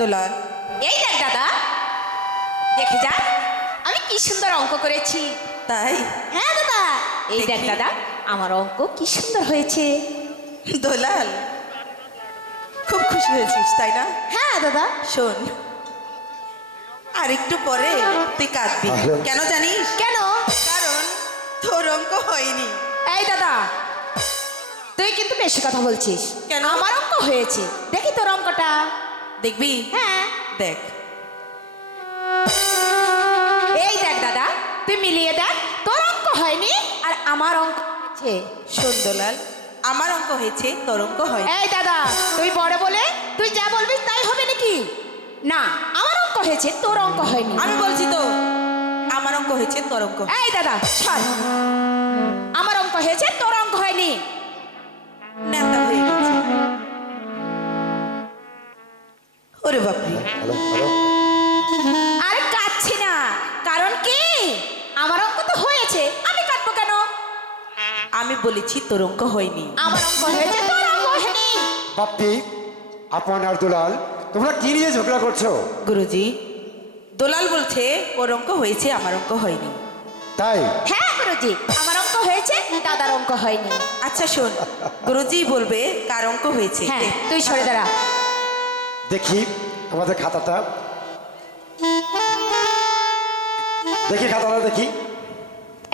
দুলাল, এই দেখ দাদা, দেখে যা আমি কি সুন্দর অঙ্ক করেছি। তাই? হ্যাঁ দাদা, এই দেখ দাদা আমার অঙ্ক কি সুন্দর হয়েছে। দুলাল, খুব খুশি হয়েছিস তাই না? হ্যাঁ দাদা। শোন, আর একটু পরে তুই কাঁদবি। কেন জানিস? কেন? কারণ তোর অঙ্ক হয়নি। এই দাদা, তুই কিন্তু বেশি কথা বলছিস। কেন? আমার অঙ্ক হয়েছে, দেখি তোর অঙ্কটা। দেখবি? হ্যাঁ দেখ। এই দেখ দাদা, তুই মিলিয়ে দেখ, তোর অঙ্ক হয়নি আর আমার অঙ্ক হয়েছে। শোন দুলাল, আমার অঙ্ক হয়েছে, তোর অঙ্ক হয়নি। এই দাদা, তুই বড় বলে তুই যা বলবি তাই হবে নাকি? না, আমার অঙ্ক হয়েছে, তোর অঙ্ক হয়নি। আমি বলছি তো, আমার অঙ্ক হয়েছে, তোর অঙ্ক। এই দাদা ছাড়, আমার অঙ্ক হয়েছে, তোর অঙ্ক হয়নি। নেতা হয়ে গেছে। ওরে বাপরে, আরে কাঁদছি না, কারণ কি আমার অঙ্ক তো হয়েছে, আমি কাঁদবো কেন? আমি বলেছি তোর অঙ্ক হয়নি। আমার অঙ্ক হয়েছে, তোর অঙ্ক হয়নি। বাপ্পি, আপন আর দুলাল, তোমরা কি নিয়ে ঝগড়া করছো? গুরুজি, দোলাল বলছে ওর অঙ্ক হয়েছে, আমার অঙ্ক হয়নি। তাই? হ্যাঁ গুরুজি, আমার অঙ্ক হয়েছে, দাদার অঙ্ক হয়নি। আচ্ছা শোন, গুরুজি বলবে কার অঙ্ক হয়েছে। হ্যাঁ, তুই সরে দাঁড়া। দেখি আমাদের খাতাটা, দেখি খাতাটা দেখি।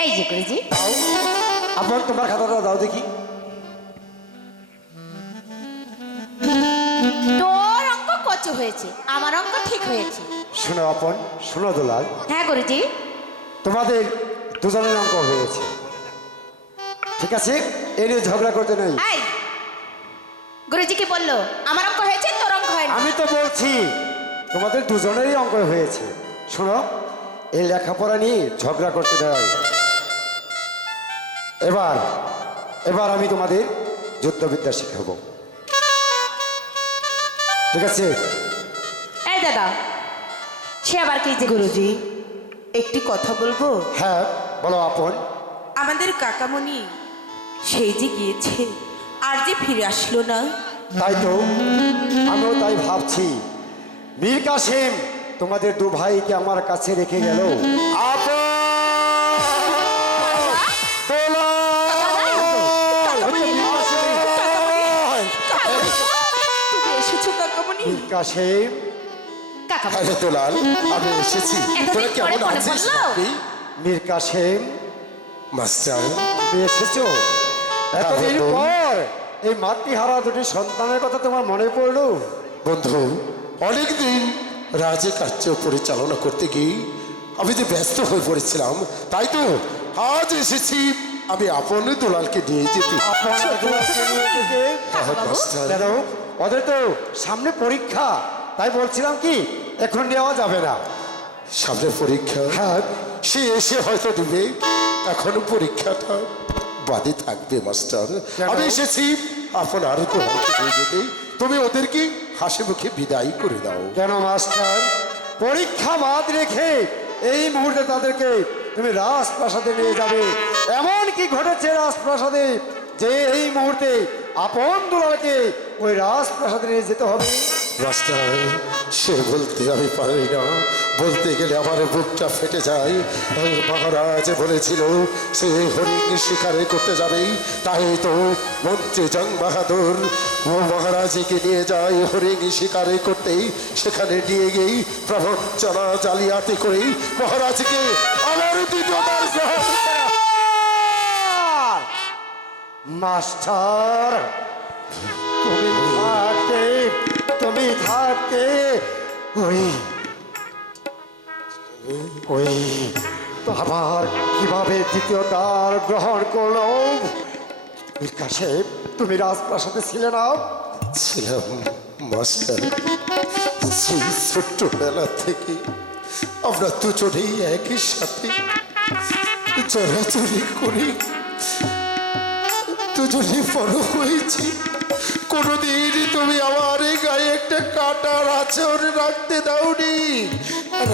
এই যে গুরুজি, দাও, আপন তোমার খাতাটা দাও দেখি। তোর অঙ্ক কচু হয়েছে, আমার অঙ্ক ঠিক হয়েছে। শোনো আপন, শোনো দুলাল, হ্যাঁ গুরুজি। তোমাদের দুজনের অঙ্ক হয়েছে, ঠিক আছে? এ নিয়ে ঝগড়া করতে নেই। এই গুরুজি কি বললো? আমার অঙ্ক হয়েছে, তোর অঙ্ক হয়নি। আমি তো বলছি তোমাদের দুজনেরই অঙ্ক হয়েছে। শোনো, এই লেখাপড়া নিয়ে ঝগড়া করতে দেয়। এবার এবার আমি তোমাদের যুদ্ধবিদ্যা শিখাবো, ঠিক আছে? এই দাদা, সে আবার কি? যে গুরুজি, একটি কথা বলবো? হ্যাঁ বলো আপন। আমাদের কাকামণি সেই যে গিয়েছে, আর যে ফিরে আসলো না। তাই তো, আমিও তাই ভাবছি। মীর কাসেম তোমাদের দু ভাইকে আমার কাছে রেখে গেল। তুমি এসেছো কাকামণি? মীর কাসেম, কাকা আরে দুলাল, আমি এসেছি। তোরা এতদিন পরে কেমন মনে আছিস? পড়লো? বাপি? মীর কাসেম, মাস্টার, তুমি এসেছো এতদিন বন্ধু। পর। এই মাতৃহারা দুটি সন্তানের কথা তোমার মনে পড়লো? বন্ধু, অনেকদিন রাজ্য কার্য পরিচালনা করতে গিয়ে আমি যে ব্যস্ত হয়ে পড়েছিলাম, তাই তো আজ এসেছি আমি আপন দুলালকে নিয়ে যেতে। হ্যাঁ, মাস্টার। কেন? ওদের তো সামনে পরীক্ষা, তাই বলছিলাম কি এখন নেওয়া যাবে না। সামনে পরীক্ষা, হ্যাঁ, সে এসে হয়তো দিবে, এখনো পরীক্ষাটা বাদে থাকবে মাস্টার। কেন? আমি এসেছি আপনার দুলালকে নিয়ে যেতে, তুমি ওদেরকে হাসি মুখে বিদায় করে দাও। কেন মাস্টার? পরীক্ষা বাদ রেখে এই মুহূর্তে তাদেরকে তুমি রাজপ্রাসাদে নিয়ে যাবে? এমন কি ঘটেছে রাজপ্রাসাদে যে এই মুহূর্তে আপন দুলালকে ওই রাজপ্রাসাদে নিয়ে যেতে হবে? মাস্টার, সে বলতে আমি পারি না, বলতে গেলে আমার বুকটা ফেটে যায়। ওই মহারাজ বলেছিল সে হরিণ শিকারে করতে যাবে, তাই তো মন্ত্রী জং বাহাদুর ও মহারাজকে নিয়ে যায় হরিণ শিকারে করতে। সেখানে নিয়ে গিয়ে প্রবঞ্চনা জালিয়াতি করে মহারাজকে আমার দ্বিতীয়বার গ্রহণ করা। মাস্টার, তুমি থাকতে ওই ওই তো আবার কিভাবে দ্বিতীয়বার গ্রহণ করলো? মীর কাসেম, তুমি রাজপ্রাসাদে ছিলে না? ছিলাম মাস্টার, সেই ছোট্টবেলা থেকে আমরা দুজনেই একই সাথে চলাচলি করি, দুজনে বড় হয়েছি। কোনোদিন তুমি আমার এই গায়ে একটা কাটার আচর রাখতে দাওনি। আর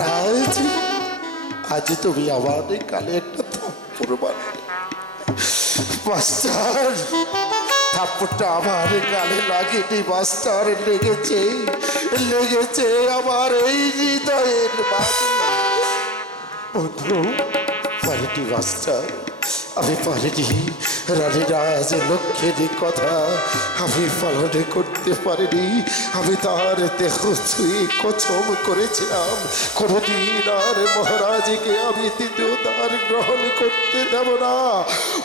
আজ তুমি আমার এই গালে একটা থাপ্পড় মারলে। মাস্টার, থাপ্পড়টা আমার গালে লাগেনি মাস্টার, লেগেছে লেগেছে আমার এই হৃদয়ের মাঝে। বন্ধু পারিনি মাস্টার, আমি পারিনি রানীরাজ লক্ষ্যের কথা আমি পালন করতে পারিনি। আমি তার দেহ ছুঁয়ে কসম করেছিলাম কোনোদিন আর মহারাজকে আমি দ্বিতীয় তার গ্রহণ করতে দেব না।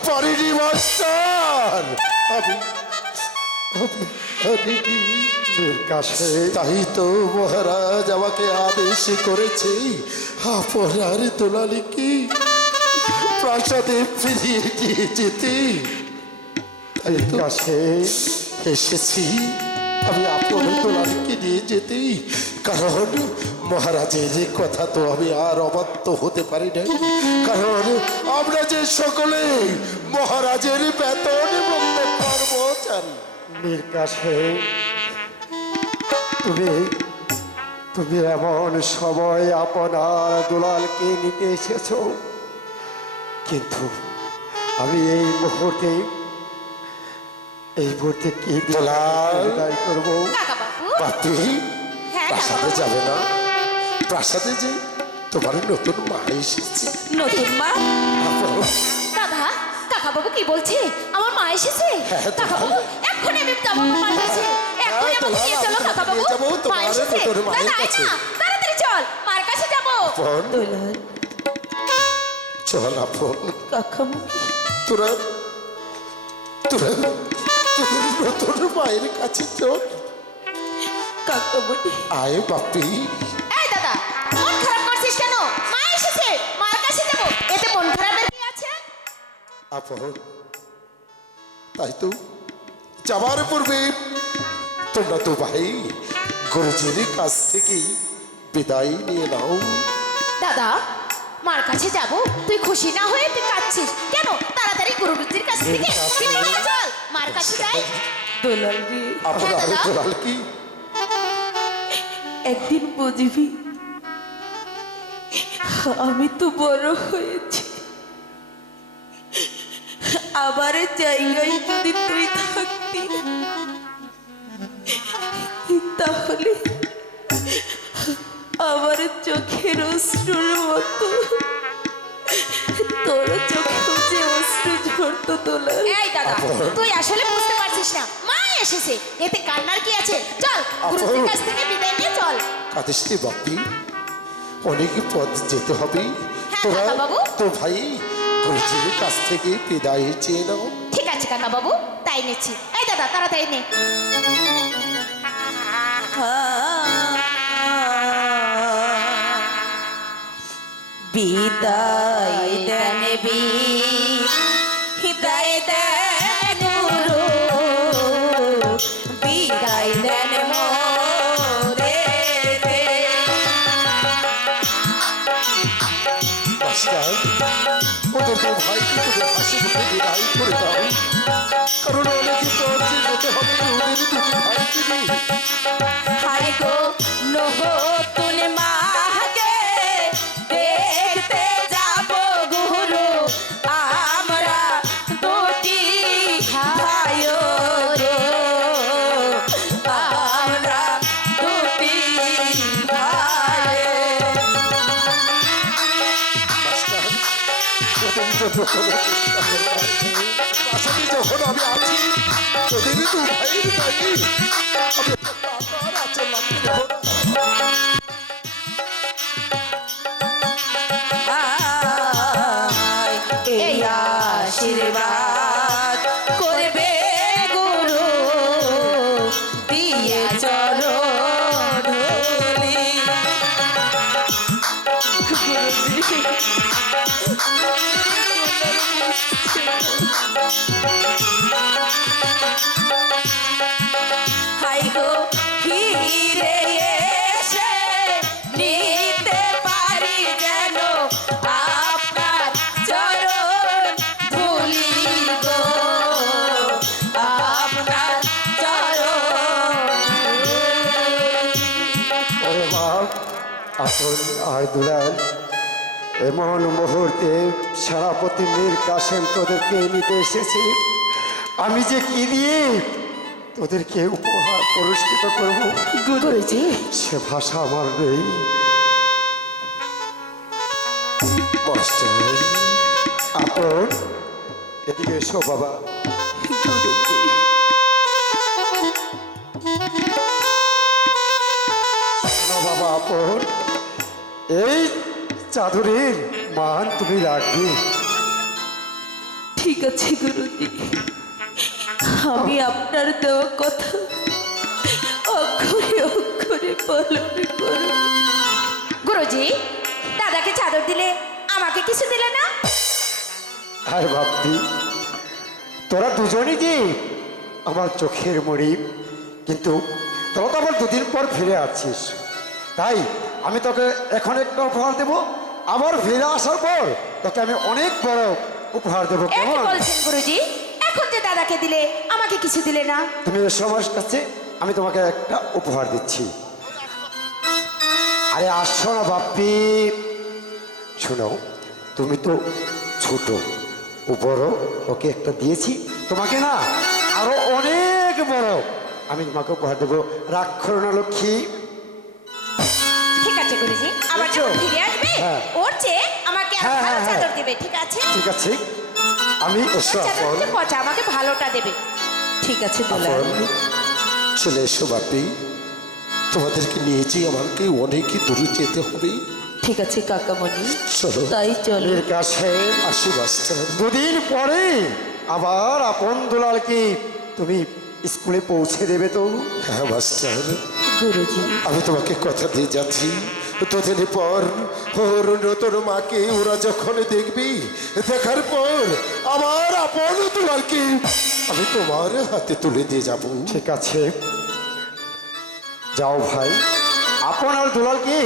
পারিনি মাস্টার, আমি পারিনি। কাছে তাই তো মহারাজ আমাকে আদেশ করেছে আপনার দুলালিকে প্রাসাদে ফিরিয়ে দিয়ে যেতে। তাই তো কাছে এসেছি আমি আপনার দুলালিকে নিয়ে যেতে, কারণ মহারাজের কথা তো আমি আর অবাধ্য হতে পারি না। কারণ আমরা যে সকলে মহারাজের বেতন এবং কর্মচারী। মীর কাছে তুমি তুমি এমন সময় আপনার দুলালকে নিতে এসেছ, কিন্তু আমি এই মুহূর্তে কি দুলাল। বিদায় করবো? কাকা বাবু। বাপি হ্যাঁ, প্রাসাদে কাকা যাবে না? প্রাসাদে যে তোমার নতুন মা এসেছে। নতুন মা? দাদা, কাকা বাবু কি বলছে? আমার মা এসেছে? হ্যাঁ, তো কাকা বাবু এক্ষুনি আমি যাবো মার কাছে। এক্ষুনি তো আমাকে নিয়ে চলো কাকা বাবু। নিয়ে যাবো মা তোমার এসেছে? নতুন মায়ের দাদা, আয় কাছে। না, তাড়াতাড়ি চল, মার কাছে যাবো। আপন দুলাল, চল আপন, কাকামণি, তোরা তোরা তোদের নতুন মায়ের কাছে চল। কাকামণি। আয় বাপি। এই দাদা, মন খারাপ করছিস কেন? মা এসেছে, মার কাছে যাবো। এতে মন খারাপের কি আছে? আপন তাই তো যাবার পূর্বে তোমরা তো ভাই গুরুজির কাছ থেকে বিদায় নিয়ে নাও। দাদা, মার কাছে যাব, তুই খুশি না হয়ে তুই কাঁদছিস কেন? তাড়াতাড়ি গুরুজির কাছ থেকে বিদায় নিয়ে চল, মার কাছে যাই। দুলাল রে, আপনার হ্যাঁ, দাদা। দুলাল কি একদিন বুঝবি আমি তো বড় হয়েছি, আবার জায়গায় যদি তুই থাকতি তাহলে আমার চোখের অশ্রুর মতো তোর চোখেও যে অশ্রু ঝরতো দুলাল। এই দাদা, তুই আসলে বুঝতে পারছিস না, মা এসেছে, এতে কান্নার কি আছে? চল, গুরুজির কাছ থেকে বিদায় নিয়ে চল। কাঁদিস রে বাপি, অনেক পথ যেতে হবে। হ্যাঁ, তোরা কাকাবাবু। তো ভাই গুরুজির কাছ থেকে বিদায় চেয়ে নাও। ঠিক আছে কাকা বাবু, তাই নিচ্ছি। এই দাদা, তাড়াতাড়ি নে। বিদায় দেন বিদায় দেন গুরু, বিদায় দেন মোরে রে। মাস্টার, ওদের তো ভাইকে তুমি হাসি মুখে বিদায় করে দাও, কারণ অনেক পথ যে যেতে হবে ওদের দুটি ভাইকে নিয়ে। হায় গো নতুন মাকে দেখতে যাব গুরু, আমরা দুটি ভাই রে, আমরা দুটি ভাই। মাস্টার, প্রথম তো আসলে যখন আমি আছি তোদের দু ভাইয়ের কাছে আমি টাকার আচল লাগতে দেবো না। এই আশীর্বাদ করবে গুরু, দিয়ে চলো ঢুলি। হাই গো ফিরে এসে নিতে পারি যেন আপনার চরণ ধুলি গো, আপনার চরণ। ওরে বাপ, আপন আয় দুলাল, এমন মুহূর্তে সেনাপতি মীর কাসেম তোদেরকে নিতে এসেছি। আমি যে কি দিয়ে তোদেরকে উপহার পুরস্কৃত করব গুরুজি সে ভাষা আমার নেই। মাস্টার আপন এদিকে এসো বাবা। শোনো বাবা আপন, এই চাদরের মান তুমি রাখবে। ঠিক আছে গুরুজি, আমি আপনার দেওয়া কথা অক্ষরে অক্ষরে পালন করব। গুরুজি দাদাকে চাদর দিলে আমাকে কিছু দিলে না? আর ভাবতি তোরা দুজনই কি আমার চোখের মরি, কিন্তু তোরা তো আবার দুদিন পর ফিরে আসছিস, তাই আমি তোকে এখন একটা উপহার দেব, আবার ফিরে আসার পর তোকে আমি অনেক বড় উপহার দেবো। এ কি কেমন? বলছেন গুরুজি? এখন যে দাদাকে দিলে আমাকে কিছু দিলে না? তুমি এসো আমার কাছে, আমি তোমাকে একটা উপহার দিচ্ছি। আরে আসছো না বাপ্পি, শোনো তুমি তো ছোট, ও বড়, ওকে একটা দিয়েছি, তোমাকে না আরো অনেক বড় আমি তোমাকে উপহার দেবো। রাগ করো না লক্ষ্মী। ঠিক আছে গুরুজি, আবার বুঝছো? যখন ফিরে আসবে হ্যাঁ। ওর চেয়ে আমাকে আরো হ্যাঁ, ভালো হ্যাঁ, চাদর হ্যাঁ। দেবে, ঠিক আছে? ঠিক আছে, আমি এসো চাদর আপন। দিতে পচা, আমাকে ভালোটা দেবে। ঠিক আছে দুলাল, আপন চলে এসো বাপি, তোমাদেরকে নিয়েছি আমাকে অনেক দূরে যেতে হবে। ঠিক আছে কাকামণি, চলো তাই চলো। এর কাছে আসি মাস্টার। দুদিন পরে আবার আপন দুলালকে তুমি স্কুলে পৌঁছে দেবে তো? হ্যাঁ মাস্টার, গুরুজি আমি তোমাকে কথা দিয়ে যাচ্ছি, দুদিন পর ওর নতুন মাকে ওরা যখন দেখবি, দেখার পর আমার আপন দুলালকে আমি তোমার হাতে তুলে দিয়ে যাব। ঠিক আছে, যাও ভাই, আপন আর দুলালকে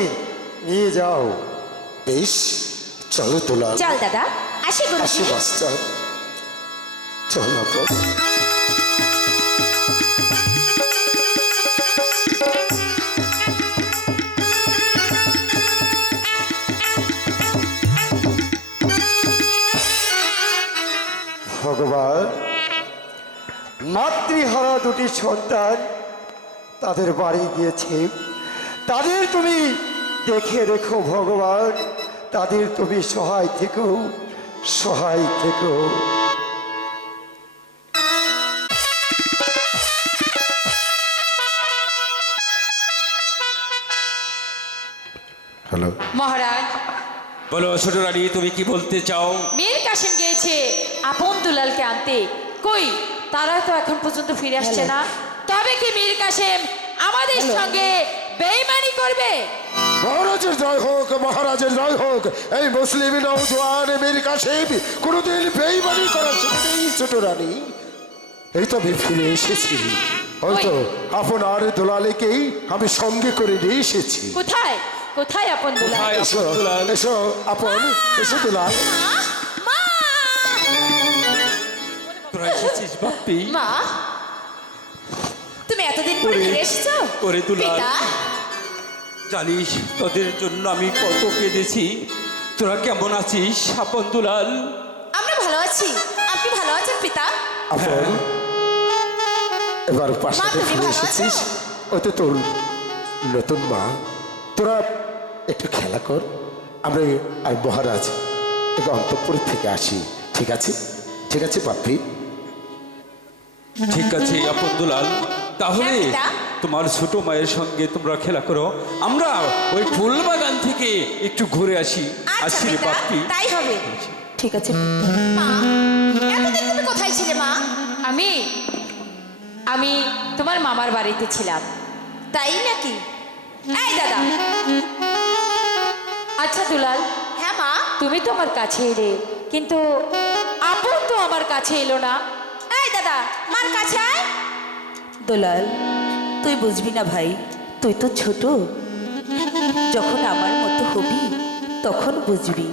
নিয়ে যাও। বেশ, চলো দুলাল। চল দাদা, আসি আসি গুরুজি। মাস্টার, চল আপন। ভগবান, মাতৃহারা দুটি সন্তান তাদের বাড়ি গিয়েছে, তাদের তুমি দেখে রেখো ভগবান, তাদের তুমি সহায় থেকো, সহায় থেকো। হ্যালো, মহারাজ, বলো ছোট রানী, তুমি কি বলতে চাও? মীর কাসেম গিয়েছে আপন দুলালকে আনতে, কই তারা তো এখন পর্যন্ত ফিরে আসছে না। তবে কি মীর কাসেম আমাদের সঙ্গে বেঈমানি করবে? মহারাজের জয় হোক, মহারাজের জয় হোক। এই মুসলিম নৌজওয়ান মীর কাসেম কোনোদিন বেইমানি করার নেই ছোট রানী। এই তো আমি ফিরে এসেছি, হয়তো আপনার দুলালেকেই আমি সঙ্গে করে নিয়ে এসেছি। কোথায় কোথায় আপন দুলাল? কোথায় এসো আপন দুলাল? এসো আপন, এসো দুলাল। মা, তোরা এসেছিস বাপ্পি? মা, তুমি এতদিন পরে ওরে, ফিরে এসেছো? ওরে দুলাল। পিতা, জানিস তোদের জন্য আমি কত কেঁদেছি। তোরা কেমন আছিস আপন দুলাল? আমরা ভালো আছি, আপনি ভালো আছেন পিতা? আপন এবার পাশে মা, তুমি ফিরে ভালো এসেছিস, আছো? ওই তো তোর নতুন মা। তোরা একটু খেলা কর, আমরা আর মহারাজ একটু অন্তঃপুর থেকে আসি। ঠিক আছে, ঠিক আছে বাপ্পি। ঠিক আছে আপন দুলাল, তাহলে হ্যাঁ, পিতা। তোমার ছোট মায়ের সঙ্গে তোমরা খেলা করো, আমরা ওই ফুল বাগান থেকে একটু ঘুরে আসি। আচ্ছা আসি রে পিতা, বাপ্পি। তাই হবে। ঠিক আছে। মা, এতদিন তুমি কোথায় ছিলে মা? আমি তোমার মামার বাড়িতে ছিলাম। তাই নাকি? এই দাদা। আচ্ছা দুলাল। হ্যাঁ মা, তুমি তো আমার কাছে এলে, কিন্তু আপন তো আমার কাছে এলো না। এই দাদা, মার কাছে আয়। দুলাল, তুই বুঝবি না ভাই, তুই তো ছোট, যখন আমার মতো হবি তখন বুঝবি।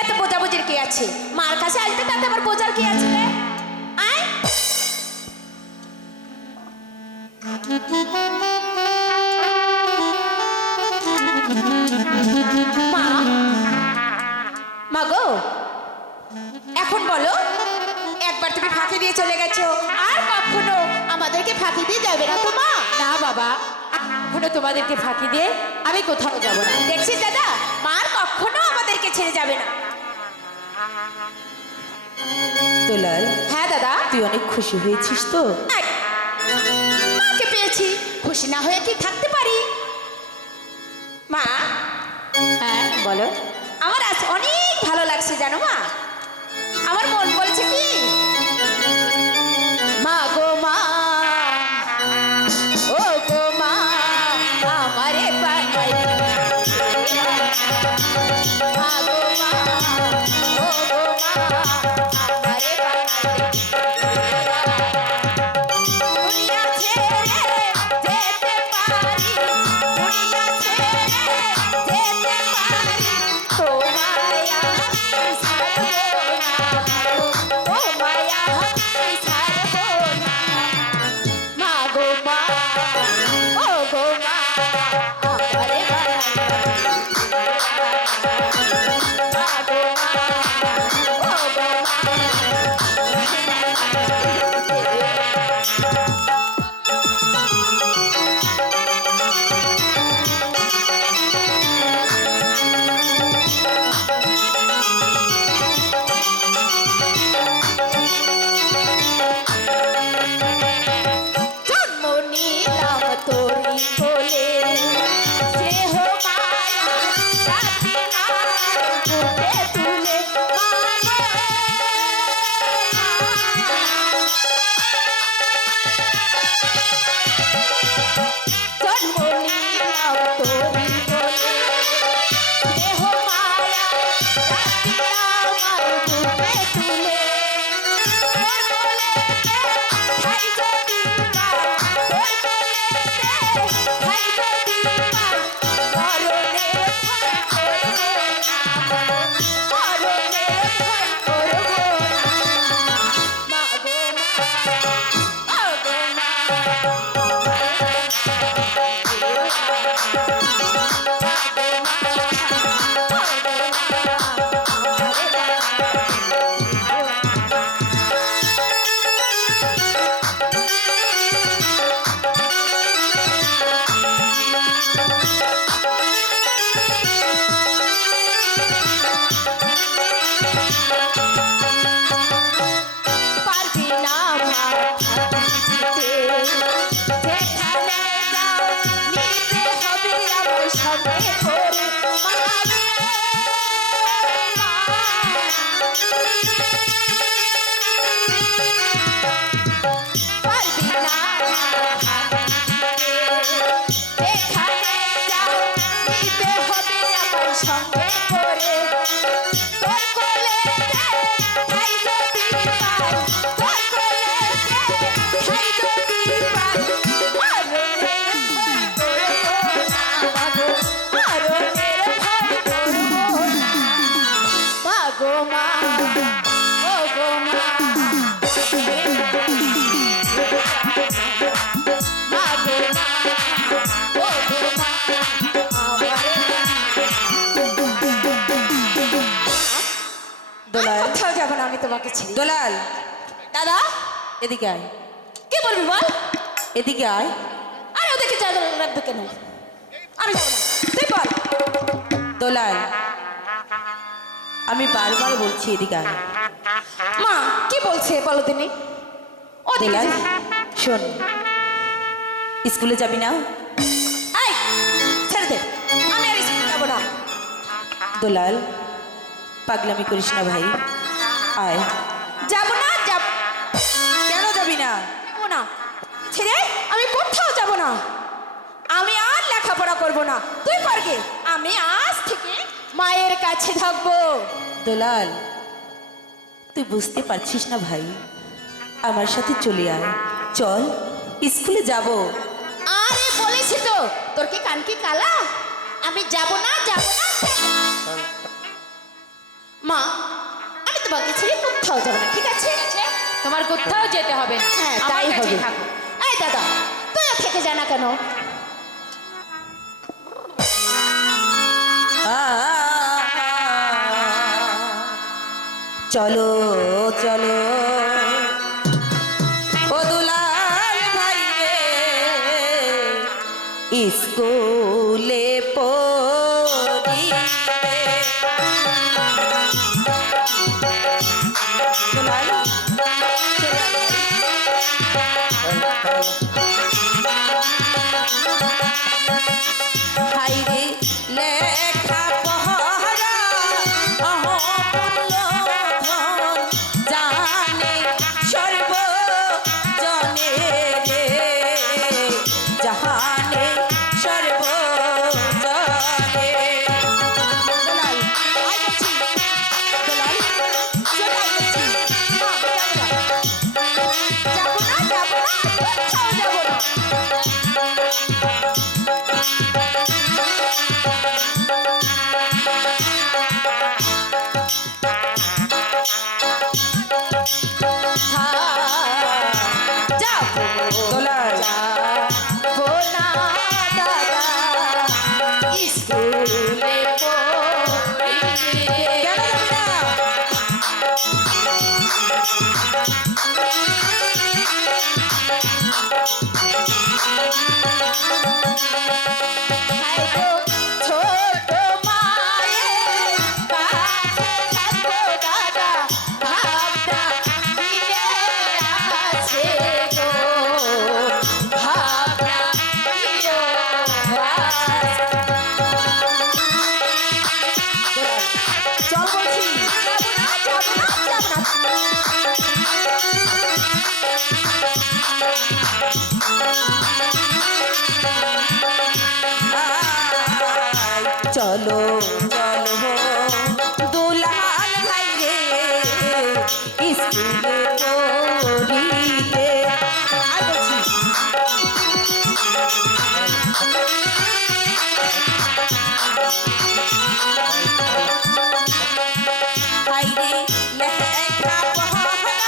এত বোঝাবুঝির কি আছে? মার কাছে আসবে, তাতে আবার বোঝার কি আছে রে? আয়। মা, মা গো, এখন বলো, একবার তুমি ফাঁকি দিয়ে দিয়ে চলে গেছো, আর কখনো আমাদেরকে ফাঁকি দিয়ে যাবে না তো মা? না বাবা, এখনো তোমাদেরকে ফাঁকি দিয়ে আমি কোথাও যাব না। দেখছিস দাদা, মার কখনো আমাদেরকে ছেড়ে যাবে না। দুলাল, হ্যাঁ দাদা, তুই অনেক খুশি হয়েছিস তো? এই, মাকে পেয়েছি, খুশি না হয়ে কি থাকতে পারি? মা, হ্যাঁ বলো। আমার আজ অনেক ভালো লাগছে জানো মা। আমার মন বলছে কি, মা গো মা, ও গো মা, আমারে বানাই, মা গো মা, ও গো মা, আমারে বানাই, দুনিয়া ছেড়ে যেতে পারি, দুনিয়া ছেড়ে যেতে পারি, তোমায় আমি ছাড়বো না, তোমায় আমি ছাড়বো না, মা গো মা, ও গো মা, আমারে বানাই, মা গো মা, ও গো মা। জন্ম নিলাম তোরি কোলে, স্নেহ মায়া রাখি না বুকে তুলে, মা গো জন্ম নিলাম তোরি কোলে, স্নেহ মায়া রাখি আমার বুকে তুলে, তোর কোলেতে ঠাই যদি পাই, তোর কোলেতে ঠাই যদি পাই, মরণের ভয় করবো না, মরণের ভয় করবো না, মা গো মা, ও গো মা, পারবি না মা দিতে, যেখানে যাও নিতে হবে আমার সঙ্গে করে, মা রে মা। পারবি না মা দিতে, যেখানে যাও নিতে হবে আমার সঙ্গে করে, তোর কোলেতে ঠাই যদি পাই, তোর কোলেতে ঠাই যদি পাই, মরণের ভয় করবো না, মা গো, মরণের ভয় করবো না, মা গো মা, ও গো মা, মা গো মা, ও গো মা, আমারে দুলাল, কোথাও যাবো না আমি তোমাকে ছেড়ে। দুলাল, দাদা, এদিকে আয়, কি বলবি বল? এদিকে আয়। আরে ওদেরকে যা রাখবে কেন? আমি যাবো না, তুই বল। দুলাল, আমি বারবার বলছি এদিকে আয়। মা কি বলছে বলো তিনি? ওদিকে দুলাল, যা। শোন, স্কুলে যাবি না? এই, ছেড়ে দে, আমি আর স্কুলে যাবো না। দুলাল, পাগলামি করিস না ভাই, আয়। যাবো না, কেন যাবি না? যাবো না, ছেড়ে আমি কোথাও যাবো না। আমি আর লেখাপড়া করবো না, তুই করগে। আমি আজ থেকে মায়ের কাছে থাকবো। দুলাল, তুই বুঝতে পারছিস না ভাই, আমার সাথে চলে আয়, চল স্কুলে যাব। আরে বলেছি তো, তোর কি কান কি কালা? আমি যাবো না, যাবো না, মা, আমি তোমাকে ছেড়ে কোথাও যাবো না, ঠিক আছে? তোমার কোথাও যেতে হবে না, হ্যাঁ, আমার তাই কাছেই হবে। থাকো। এই দাদা, তুইও থেকে যা না কেন? চলো চলো স্কুলে পড়িতে দুলাল, হাইরে লেখা পড়া অমূল্য ধন, জানে সর্বজনে রে, জাহানে সর্বজনে। দুলাল, আয় বলছি, দুলাল, চলে আয় বলছি। যাবো না, যাবো না, কোথাও যাবো না। যাবো দুলাল, যাবো না দাদা, স্কুলে পড়িতে। কেন যাবি না? হায় গো ছোট মায়ের কাছে থাকো দাদা, ভাবনা দিয়ে আছে গো, ভাবনা দিয়ে আছে। চল বলছি। যাবো না, যাবো না, যাবো না। আয়, চলো চলো দুলাল ভাই রে, স্কুলে পড়িতে। আয় বলছি। হাইরে লেখা পড়া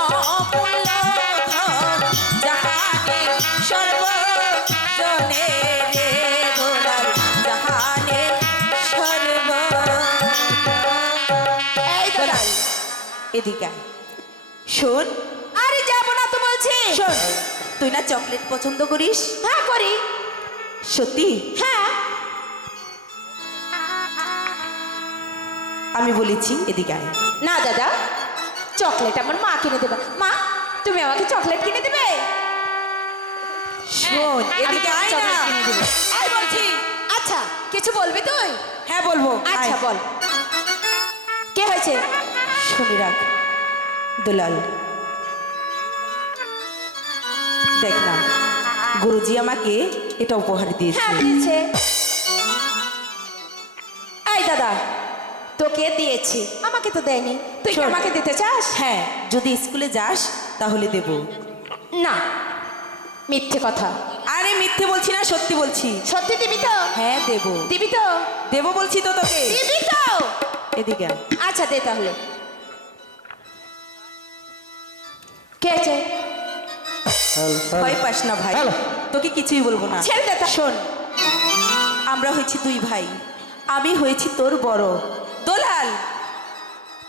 অমূল্য ধন, জাহানে সর্বজনে রে, দুলাল, জাহানে এই দাদা, এদিকে আয়। শোন আরে যাবো না তো বলছি। শোন, তুই না চকলেট পছন্দ করিস? হ্যাঁ করি, সত্যি? হ্যাঁ। আমি বলেছি এদিকে আয়। না দাদা, চকলেট আমার মা কিনে দেবে। মা, তুমি আমাকে চকলেট কিনে দেবে? শোন এদিকে আমি আয় চকলেট না। কিনে দেবো। আয় বলছি। আচ্ছা, কিছু বলবি তুই? হ্যাঁ বলবো। আচ্ছা আয়। বল, কে হয়েছে? শুনে রাখ দুলাল, দেখ না, গুরুজি আমাকে এটা উপহার দিয়েছে। হ্যাঁ দিয়েছে। এই দাদা, তোকে দিয়েছি, আমাকে তো দেয়নি। তুই কি শোন। আমাকে দিতে চাস? হ্যাঁ, যদি স্কুলে যাস তাহলে দেব। না, মিথ্যে কথা। আরে মিথ্যে বলছি না, সত্যি বলছি। সত্যি দিবি তো? হ্যাঁ দেব, দিবি তো? দেব বলছি তো তোকে। দিবি তো? এদিকে আয়। আচ্ছা দে তাহলে। কে আছে? ভয় পাস না ভাই, তোকে কিছুই বলবো না। ছেড়ে দে তা। শোন, আমরা হয়েছি দুই ভাই, আমি হয়েছি তোর বড়। দোলাল,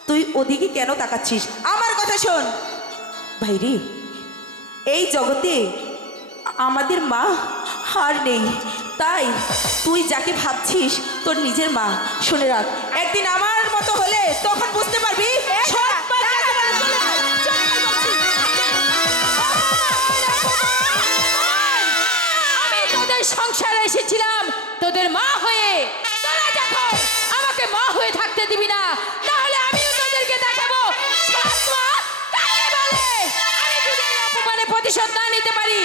তুই ওদিকে কেন তাকাচ্ছিস? আমার কথা শোন ভাই রে, এই জগতে আমাদের মা হার নেই, তাই তুই যাকে ভাবছিস তোর নিজের মা, শুনে রাখ, একদিন আমার মতো হলে তখন বুঝতে পারবি সম্মান কাকে বলে। দোলাল, চল ভাই বলছি। আমি তোদের সংসারে এসেছিলাম তোদের মা হয়ে, তোরা যখন আমাকে মা হয়ে থাকতে দিবি না, তাহলে আমিও তোদেরকে দেখাবো সৎ মা কাকে বলে। আমি যদি এই অপমানে প্রতিশোধ না নিতে পারি